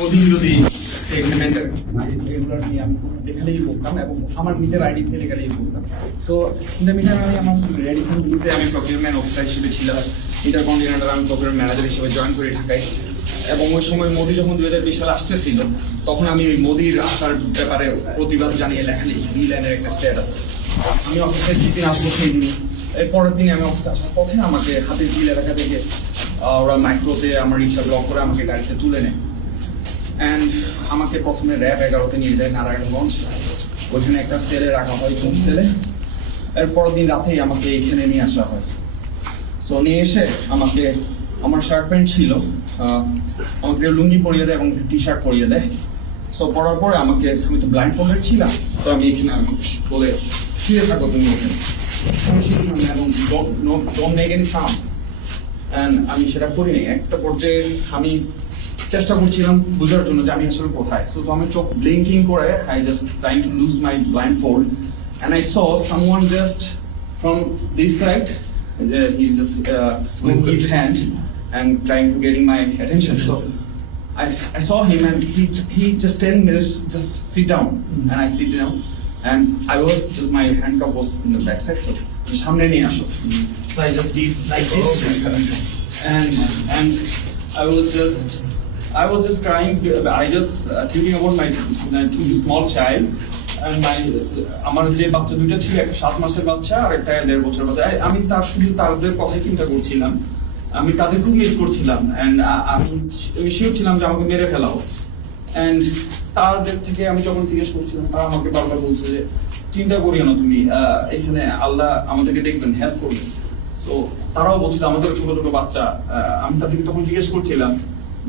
মোদি বিরোধী স্টেটমেন্টের এগুলো নিয়ে আমি এখানেই পড়তাম এবং আমার নিজের আইডি থেকে এখানেই পড়তাম। সো ইন দ্য মিটার আমি আমার রেডিফোনগুলিতে আমি প্রকিউরমেন্ট অফিসার হিসেবে ছিলাম, ইন্টারকন্টিনেন্টাল আমি প্রকিউরমেন্ট ম্যানেজার হিসেবে জয়েন করি ঢাকায়। এবং ওই সময় মোদি যখন 2020 সালে আসতেছিল তখন আমি ওই মোদির আসার ব্যাপারে প্রতিবাদ জানিয়ে লেখা লিখি, লাইনের একটা স্ট্যাটাস। আমি অফিসে যেদিন আসবো সেই দিন, এর পরের দিনে আমি অফিসে আসার পথে আমাকে হাতের ঝিল এলাকা থেকে ওরা মাইক্রোতে আমার রিক্সা ব্লক করে আমাকে গাড়িতে তুলে নেয়। অ্যান্ড আমাকে প্রথমে র্যাব 11-তে নিয়ে যায় নারায়ণগঞ্জ, ওইখানে একটা সেলে রাখা হয়, কোন সেলে। এর পরের দিন রাতেই আমাকে এখানে নিয়ে আসা হয়। সো নিয়ে এসে আমাকে আমার শার্ট প্যান্ট ছিল, আমাকে লুঙ্গি পরিয়ে দেয় এবং টি শার্ট পরিয়ে দেয়। সো পরার পরে আমাকে, আমি তো ব্লাইন্ড ফোল্ডেড ছিলাম, তো আমি এখানে বলে শুয়ে থাকো তুমি এখানে, এবং don't make any sound. And আমি সেটা করিনি। একটা পর্যায়ে আমি চেষ্টা করছিলাম বোঝার জন্য যে আমি আসলে কোথায়। সো তো আমি চোখ ব্লিঙ্কিং করে I just trying to lose my blind fold and I saw someone just from this side, he's just with his hand and trying to getting my attention. So I saw him and he just 10 minutes just sit down, and I sit down and I was just, my handcuff was in the back side, so samne niye asho. So I just did like this and I was just crying. I just thinking about my two small child and আমার যে বাচ্চা দুইটা ছিল, একটা 7 মাসের বাচ্চা আর একটা 1.5 বছরের বাচ্চা। আমি শুধু তাদের কথাই চিন্তা করছিলাম, আমি তাদের খুব মিস করছিলাম। অ্যান্ড আমি শিওর ছিলাম যে আমাকে মেরে ফেলা হোক। অ্যান্ড তাদের থেকে আমি যখন জিজ্ঞেস করছিলাম, তারা আমাকে বারবার বলছে যে চিন্তা করিও না তুমি, এখানে আল্লাহ আমাদেরকে দেখবেন, হেল্প করবেন। সো তারাও বলছিল আমাদের ছোট ছোট বাচ্চা। আমি তাদেরকে তখন জিজ্ঞেস করছিলাম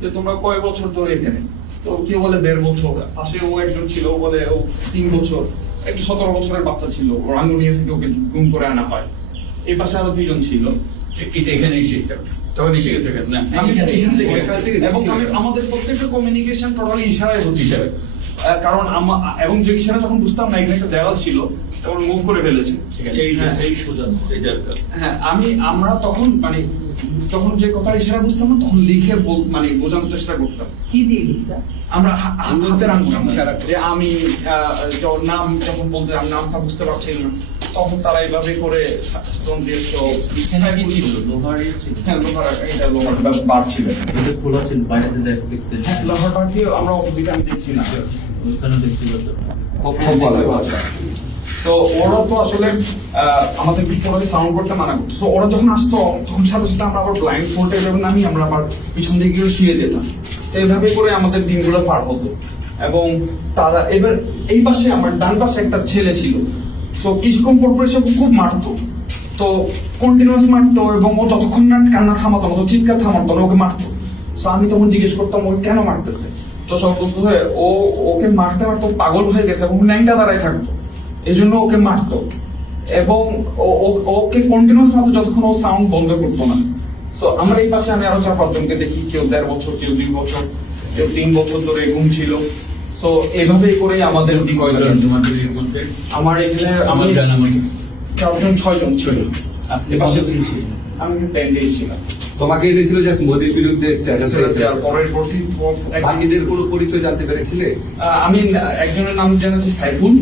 যে তোমরা কয় বছর ধরে এখানে? তো কেউ বলে 1.5 বছর, পাশে ও একজন ছিল, ও বলে ও 3 বছর, একটা 17 বছরের বাচ্চা ছিল, ও রাঙ্গুনিয়া থেকে ওকে গুম করে আনা হয়। এই পাশে আরো 2 জন ছিল। এটা এখানে তখন এসে গেছে না, এবং আমাদের প্রত্যেকটা কমিউনিকেশন টোটালি ইশারায় হচ্ছে। কারণ এবং যে ইশারা যখন বুঝতাম না এখানে একটা দেওয়াল ছিল, তখন মুভ করে ফেলেছে। হ্যাঁ, আমরা তখন মানে যখন যে কথা ইশারা বুঝতাম না তখন লিখে মানে বোঝানোর চেষ্টা করতাম। কি দিয়ে লিখতাম? আমরা হাতের আঙুল যে আমি নাম যখন বলতে আমি নামটা বুঝতে পারছিলাম না, তখন তারা এইভাবে করে বার ছিল, খোলা ছিল, বাইরে দেখতে লোহার বার দিয়ে আমরা অপোজিটে আমি দেখছি না। তো ওরা তো আসলে আমাদের ভিতরে সাউন্ড করতে মানা করতো। তো ওরা যখন আসতো তখন সাথে সাথে আমরা আবার ব্লাইন্ড ফোল্ডে নামি, আমরা আবার পিছন দিকে গিয়ে শুয়ে যেতাম। সেইভাবে করে আমাদের দিনগুলো পার হতো। এবং তারা এবার এই পাশে আমার ডান পাশে একটা ছেলে ছিল। সো কিছুক্ষণ পর পর সে খুব মারতো, তো কন্টিনিউয়াস মারতো, এবং ও যতক্ষণ না কান্না থামাতো না, চিৎকার থামাতো না, ওকে মারতো। সো আমি তখন জিজ্ঞেস করতাম ও কেন মারতেছে। তো সব বলতো ওকে মারতে মারতো পাগল হয়ে গেছে এবং ন্যাংটা দাঁড়ায় থাকতো, এই জন্য ওকে মারতো। এবং ওকে কন্টিনিউয়াস মারতো যতক্ষণ ও সাউন্ড বন্ধ করতো না। সো আমরা এই পাশে আমি আরো 4-5 জনকে দেখি, কেউ 1.5 বছর, কেউ 2 বছর, কেউ 3 বছর ধরে ঘুম ছিল। সো এভাবেই করেই আমাদের আমার এখানে আমি 4-6 জন ছিল। আমি 10 ডেজ ছিলাম। তোমাকে এনেছিল জাস্ট মোদির বিরুদ্ধে স্ট্যাটাস দিয়েছে, আর পরের পরছি বাকিদের কোনো পরিচয় জানতে পেরেছিলে? আমি একজনের নাম জানাচ্ছি সাইফুল,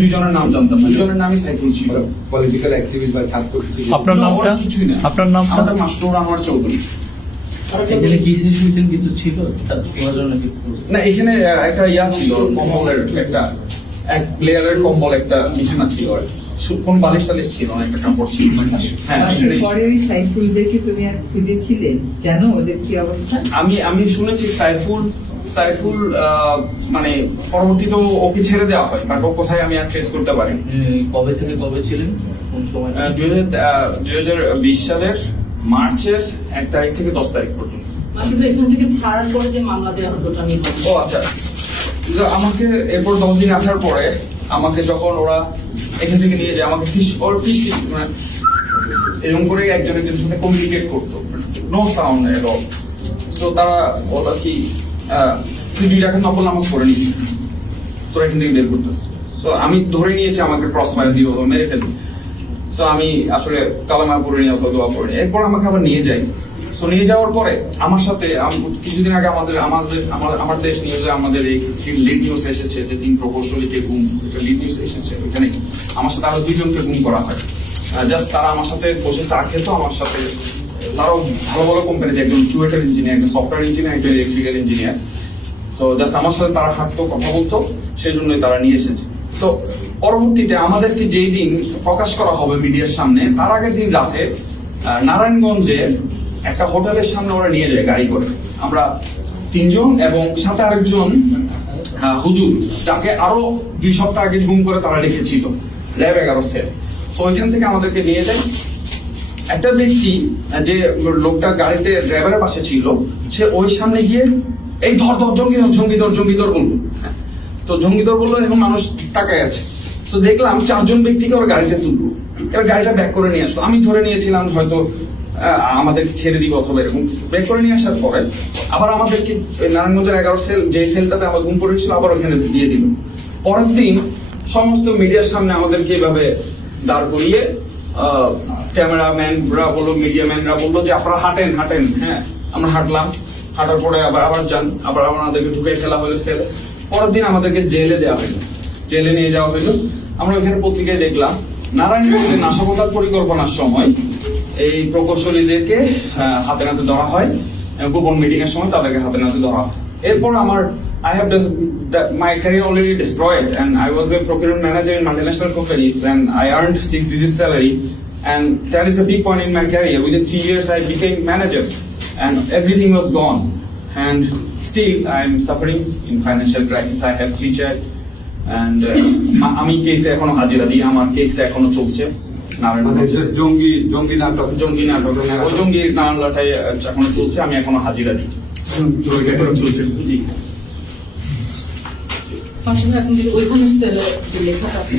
2 জনের নাম জানতাম না, 2 জনের নামই সাইফুল ছিল। পলিটিক্যাল অ্যাক্টিভিস্ট বা ছাত্র আপনার নামটা? কিছুই না। আপনার নামটা? আমাদের মাসরুর আনোয়ার চৌধুরী। এখানে কি সিচুয়েশন কিছু ছিল না, এখানে একটা ইয়া ছিল, কম্বলের একটা লেয়ারের কম্বল, একটা বিছানা ছিল, আর কোন বালিশ টালিশ ছিল না, একটা কাপড় ছিল। হ্যাঁ, পরে ওই সাইফুলদেরকে তুমি আর খুঁজেছিলে, জানো ওদের কি অবস্থা? আমি শুনেছি সাইফুল মানে পরবর্তীতে ওকে ছেড়ে দেওয়া হয়, বাট ও কোথায় আমি আর ট্রেস করতে পারিনি। কবে থেকে কবে ছিলেন, কোন সময়? 2020 সালের মার্চের 1 তারিখ থেকে 10 তারিখ পর্যন্ত। আসলে এখান থেকে ছাড়ার পরে যে মামলা দেওয়া হতো আমি ও আচ্ছা, আমাকে এরপর 10 দিন আসার পরে আমাকে যখন ওরা এখান থেকে নিয়ে যায়, আমাকে ফিশ মানে এরকম করে একজনের সাথে কমিউনিকেট করতো, no sound at all. So তারা বলা কি তুই 2 রাকাত নফল নামাজ পড়ে নিস, তোরা এখান থেকে বের করতেছিস। সো আমি ধরে নিয়েছি আমাকে ক্রস ফায়ার দিয়ে মেরে ফেলবে। সো আমি আসলে কালামা পড়ে নিয়ে অথবা দোয়া পড়ে, এরপর আমাকে আবার নিয়ে যাই। সো নিয়ে যাওয়ার পরে আমার সাথে কিছুদিন আগে আমার দেশ নিউজে আমাদের এই লিড নিউজ এসেছে যে 3 প্রকৌশলীকে গুম, এটা লিড নিউজ এসেছে। ওখানে আমার সাথে আরো 2 জনকে গুম করা হয়। জাস্ট তারা আমার সাথে বসে চা খেতো, আমার সাথে তারাও ভালো ভালো কোম্পানিতে, একজন চুয়েটার ইঞ্জিনিয়ার, একজন সফটওয়্যার ইঞ্জিনিয়ার, একজন ইলেকট্রিক্যাল ইঞ্জিনিয়ার। সো জাস্ট আমার সাথে তারা হাঁটতো, কথা বলতো, সেই জন্যই তারা নিয়ে এসেছে। সো পরবর্তীতে আমাদেরকে যেই দিন প্রকাশ করা হবে মিডিয়ার সামনে, তার আগের দিন রাতে নারায়ণগঞ্জে একটা হোটেলের সামনে ওরা নিয়ে যায় গাড়ি করে। আমরা 3 জন এবং সাথে আরেকজন হুজুর, যাকে আরো 2 সপ্তাহ আগে গুম করে তারা রেখেছিল র্যাব 11 সেল। সো ওইখান থেকে আমাদেরকে নিয়ে যায়। একটা ব্যক্তি, যে লোকটা গাড়িতে ড্রাইভারের পাশে ছিল, সে ওই সামনে গিয়ে এই ধর ধর জঙ্গিদর বললো। তো জঙ্গিদর বললো, এখন মানুষ তাকায় আছে। তো দেখলাম 4 জন ব্যক্তিকে ওরা গাড়িতে তুললো, এবার গাড়িটা ব্যাক করে নিয়ে আসলো। আমি ধরে নিয়েছিলাম হয়তো আমাদেরকে ছেড়ে দিব অথবা এরকম। ব্যাক করে নিয়ে আসার পরে আবার আমাদেরকে নারায়ণগঞ্জের 11 সেল, যে সেলটাতে আমার গুম করেছিল, আবার ওখানে দিয়ে দিল। পরের দিন সমস্ত মিডিয়ার সামনে আমাদেরকে এভাবে দাঁড় করিয়ে ক্যামেরাম্যানরা বললো, মিডিয়াম্যানরা বললো যে আপনারা হাঁটেন। হ্যাঁ, আমরা হাঁটলাম। হাঁটার পরে আবার যান, আবার আমাদেরকে ঢুকে ফেলা হলো সেলে। পরের দিন আমাদেরকে জেলে দেওয়া হলো, জেলে নিয়ে যাওয়া হলো। আমরা ওখানে পত্রিকায় দেখলাম নারায়ণগঞ্জে নাশকতার পরিকল্পনার সময় এই প্রকৌশলীদেরকে হাতে নাতে ধরা হয়, গোপন মিটিং এর সময় তাদেরকে হাতে নাতে ধরা হয়। এরপর আমার my career already destroyed, and I was a procurement manager in multinational companies, and I earned 6-digit salary, and that is a big point in my career. Within 3 years, I became manager, and everything was gone. And still, I'm suffering in financial crisis. I have 3 children, and আমি কেসে এখনো হাজিরা দিই, আমার কেসটা এখনো চলছে। মানে just জঙ্গি নাটক। ওই জঙ্গি মামলাটাই এখনো চলছে, আমি এখনো হাজিরা দিই। চলছে, জি। পাশে এখন ওইখানে সেলে লেখাটা আছে।